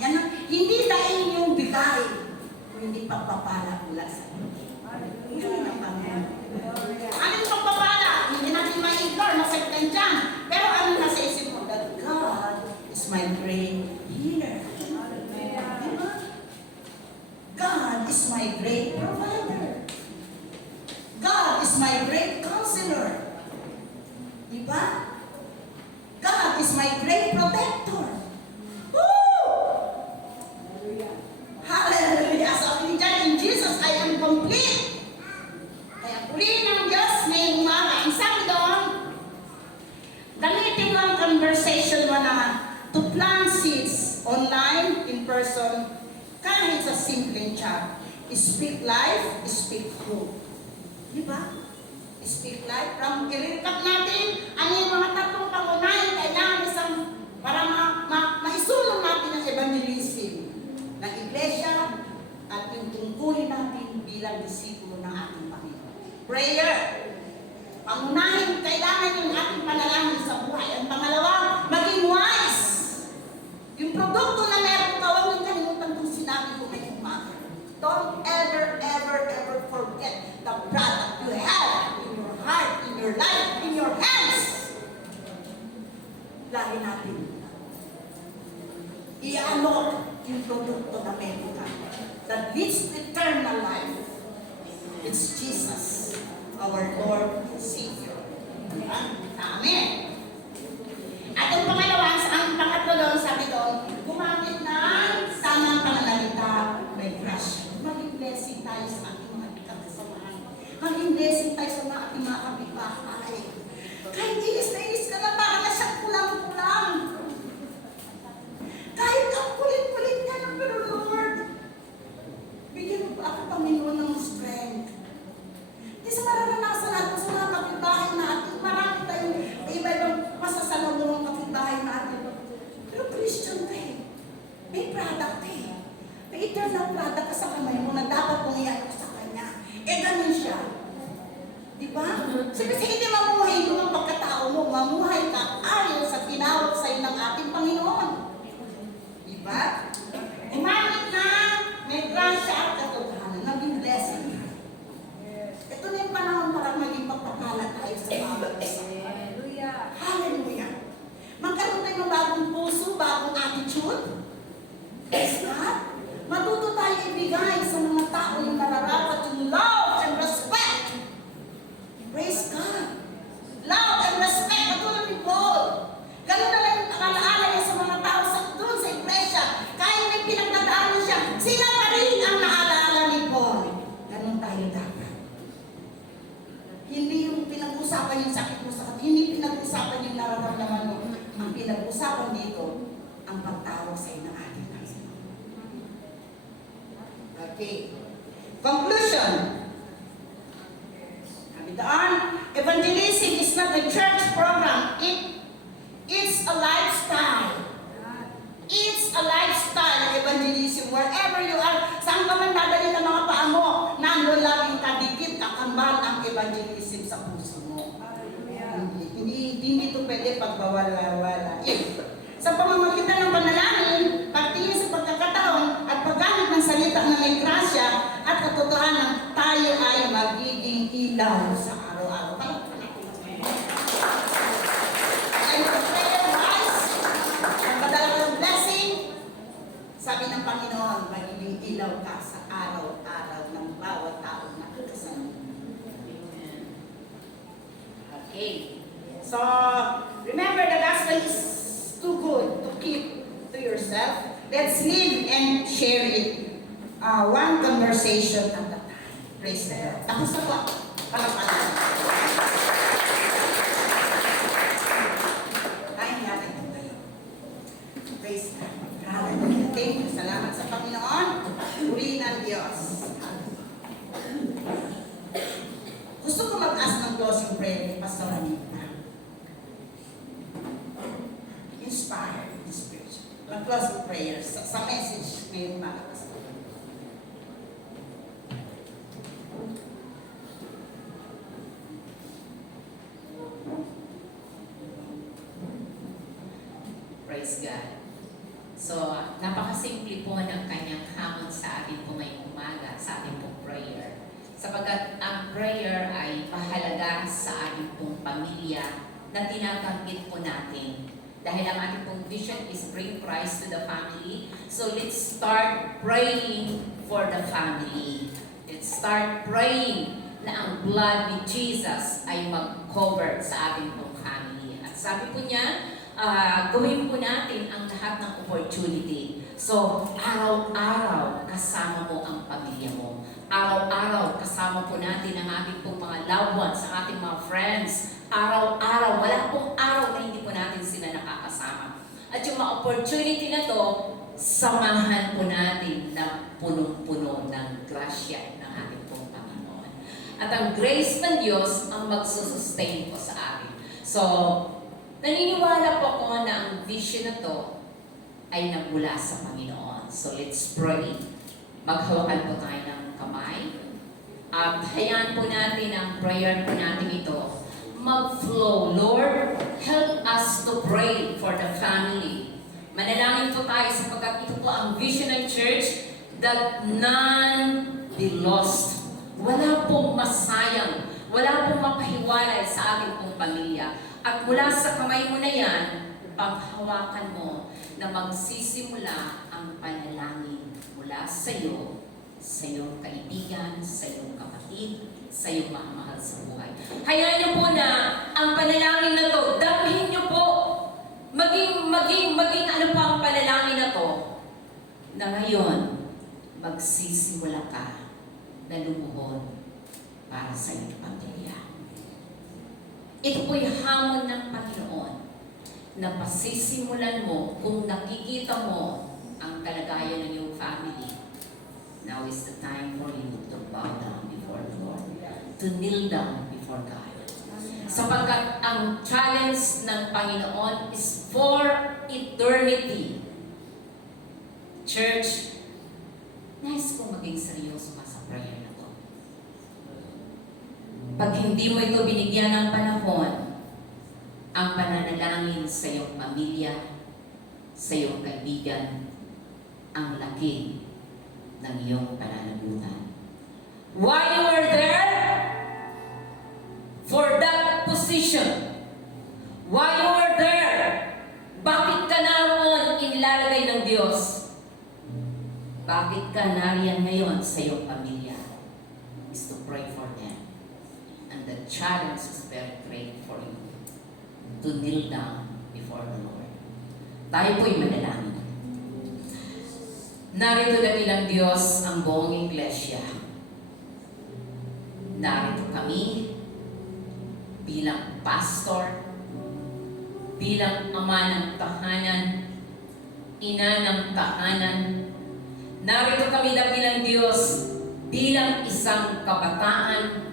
Hindi daing yung bigay. Hindi pagpapala mula sa hindi. Yun ang Panginoon. Anong pagpapala? Hindi natin ma-ignore, masaktan dyan. Pero ano nasa isip mo? That God is my great healer. Diba? God is my great provider. God is my great counselor. Diba? God is my great protector. Woo! Hallelujah! Sabi ni John, in Jesus, I am complete. Kaya purihin ng Diyos ngayong umaga. Ang sabi doon, gamitin mo ang conversation mo na to plant seeds online, in person, kahit sa simpleng chat. Speak life, speak hope. Diba? Speak life. From i-recap natin, ano yung mga tatlong pangunahin kailangan isang para maisulong natin ang evangelism ng iglesia at yung tungkulin natin bilang disipulo ng ating Panginoon. Prayer. Pangunahin, kailangan yung ating panalangin sa buhay. Ang pangalawa, maging wise. Yung produkto na meron ka, huwag yung kalimutan kung sinabi ko ngayong umaga. Don't ever, ever, ever forget the product you have in your heart, in your life, in your hands. Lagi natin i-alok yung produkto na meron ka that leads to eternal life. It's Jesus, our Lord and Savior. Amen. At ang pangalawa, ang pangatlo doon, sabi doon, gumamit ng tamang pananalita, may grasya. Maging blessing tayo sa ating mga kasamahan. Maging blessing tayo sa ating mga kapitbahay. Kahit inis na inis ka na, parang na siyang kulang-kulang. tayo ng bagong puso, bagong attitude. Praise God. Matuto tayo ibigay sa mga tao yung nararapat, yung love and respect. Praise God. Love and respect, katulad ni Paul. Ganun na lang yung alaala niya sa mga tao doon sa iglesia. Kahit may pinagdadaanan siya, sila pa rin ang naalala ni Paul. Ganun tayo dapat. Hindi yung pinag-usapan yung sakit mo sa kat, hindi pinag-usapan yung nararamdaman mo. Ang pinag-usapan dito, ang pagtawag sa iyo ng ating Panginoon. Okay. Conclusion. Sabi doon, evangelism is not a church program. It's a lifestyle. It's a lifestyle, evangelism. Wherever you are, saan ka man dadali ng mga paa mo, nandun laging kadikit, kakambal ang evangelism sa puso mo. Hindi ito pwede pagbawala-wala. Sa pamamagitan ng panalangin, pagtingin sa pagkakataon, at paggamit ng salita na may grasya at katotohanan, tayo ay magiging ilaw sa araw-araw. And the prayer was, ang madalang blessing, sabi ng Panginoon, magiging ilaw ka sa araw-araw ng bawat tao na kasama. Okay. So, remember the gospel is too good to keep to yourself. Let's live and share it. One conversation at a time. Praise the Lord. Tapos na po. Palapalalan. Tayo natin. Praise the Lord. Hallelujah. Thank you. Salamat sa Panginoon. Purihin ang Diyos. Gusto ko mag-ask ng closing prayer ni Pastor Anita. Inspired in spirit. Mag-closing prayers sa message ngayong mga Pastor. Praise God. So, napakasimple po ng kanyang hamon sa atin po ngayong umaga, sa ating pong prayer. Sapagkat ang prayer ay mahalaga sa ating pong pamilya na tinatanggit po natin. Dahil ang ating pong vision is bring Christ to the family. So let's start praying for the family. Let's start praying na ang blood ni Jesus ay mag-cover sa ating pong family. At sabi po niya, gawin po natin ang lahat ng opportunity. So, araw-araw kasama mo ang pamilya mo. Araw-araw kasama po natin ang ating pong mga loved ones, ang ating mga friends. Araw-araw, wala pong araw na hindi po natin sila nakakasama. At yung mga opportunity na to, samahan po natin na punong-puno ng grasya ng ating pong Panginoon. At ang grace ng Diyos ang magsusustain po sa atin. So, naniniwala po ako na ang vision na to ay nagmula sa Panginoon. So let's pray. Maghawakan po tayo ng kamay. At hayaan po natin ang prayer po natin ito mag-flow. Lord, help us to pray for the family. Manalangin po tayo sapagkat ito po ang vision ng church that none be lost. Wala pong masayang, wala pong mapahiwalay sa ating pong pamilya. At mula sa kamay mo na yan, panghawakan mo na magsisimula ang panalangin mula sa iyo, sa iyong kaibigan, sa iyong kapatid, sa iyong mahal sa buhay. Hayaan niyo po na ang panalangin na to, damhin niyo po, maging ano pa ang panalangin na to, na ngayon, magsisimula ka na lumuhod para sa iyong pamilya. Ito po'y hamon ng Panginoon na pasisimulan mo kung nakikita mo ang kalagayan ng iyong family. Now is the time for you to bow down before the Lord, to kneel down before God. Sapagkat ang challenge ng Panginoon is for eternity. Church, nais kong maging seryoso ka sa prayer na to. Pag hindi mo ito binigyan ng panahon, ang pananalangin sa iyong pamilya, sa iyong kaibigan, ang laki ng iyong pananagutan. Why you were there? For that position. Why you were there? Bakit bakit ka nariyan ngayon sa iyong pamilya is to pray for them. And the challenge is very great for you to kneel down before the Lord. Tayo po'y manalangin. Narito na bilang Diyos ang buong iglesia. Narito kami bilang pastor, bilang ama ng tahanan, ina ng tahanan. Narito kami na bilang Diyos, bilang isang kabataan,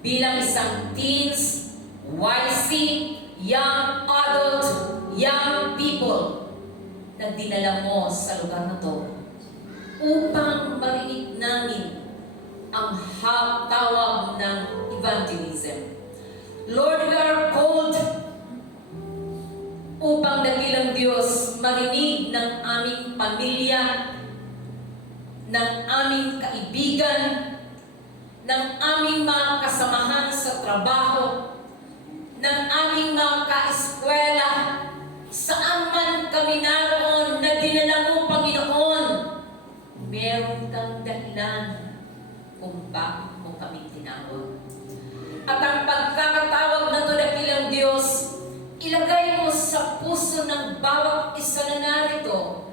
bilang isang teens, YC, young adult, young people, na dinala mo sa lugar na to upang marinig namin ang tawag ng evangelism. Lord, we are called upang dakilang Diyos marinig ng aming pamilya, ng aming kaibigan, ng aming mga kasamahan sa trabaho, ng aming mga kaeskwela, saan man kami naroon na dinala mo, Panginoon, meron kang dahilan kung bakit mo kami tinawag. At ang pagkakatawag na ito dakilang Diyos, ilagay mo sa puso ng bawat isa na narito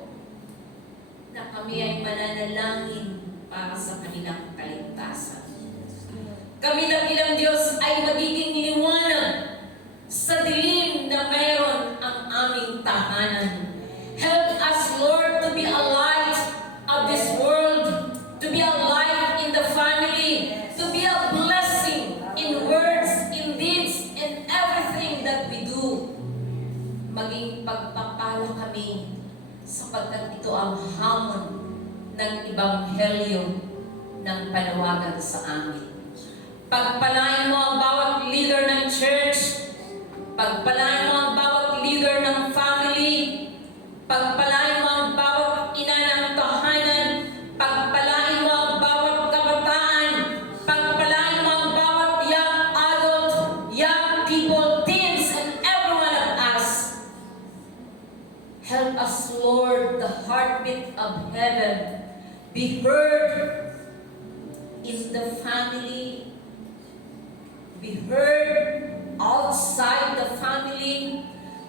na kami ay mananalangin para sa kanilang kaligtasan. Kami dakilang Diyos ay magiging liwanag sa dilim na mayroon ang aming tahanan. Help us, Lord, to be a light of this world, to be a light in the family, to be a blessing in words, in deeds, in everything that we do. Maging pagpapala kami sapagkat ito ang hamon ng Ebanghelyo ng panawagan sa amin. Pagpalain mo ang bawat leader ng church, pagpalain mo ang bawat leader ng family, pagpalain mo ang bawat ina ng tahanan, pagpalain mo ang bawat kabataan, pagpalain mo ang bawat young adult, young people, teens, and every one of us. Help us, Lord, the heartbeat of heaven be heard in the family, be heard outside the family,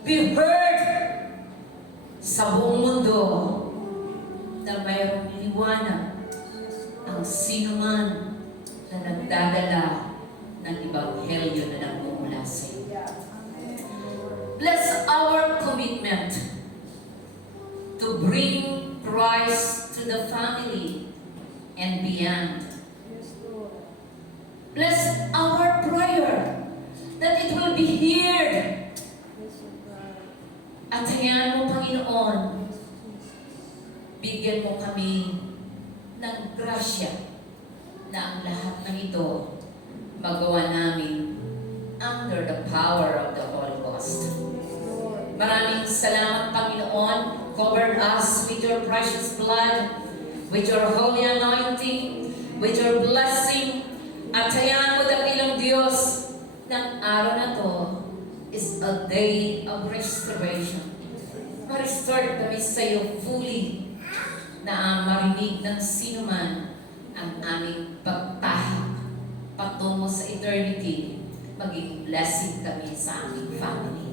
be heard sa buong mundo na mayroong liwanag ang sinuman na nagdadala ng Ebanghelyo na nagmumula sa iyo. Bless our commitment to bring Christ to the family and beyond. Bless our prayer that it will be heard. At hayaan mo, Panginoon, bigyan mo kami ng grasya na ang lahat ng ito magawa namin under the power of the Holy Ghost. Maraming salamat, Panginoon. Cover us with your precious blood, with your holy anointing, with your blessing. At hayaan mo, dakilang Diyos, ng araw na to is a day of restoration. Ma-restore kami sa iyo fully na marinig ng sino man ang aming pagtahak patungo sa eternity. Maging blessing kami sa aming family.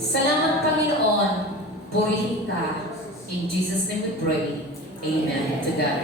Salamat, Panginoon. Purihin ka. In Jesus' name we pray. Amen. To God.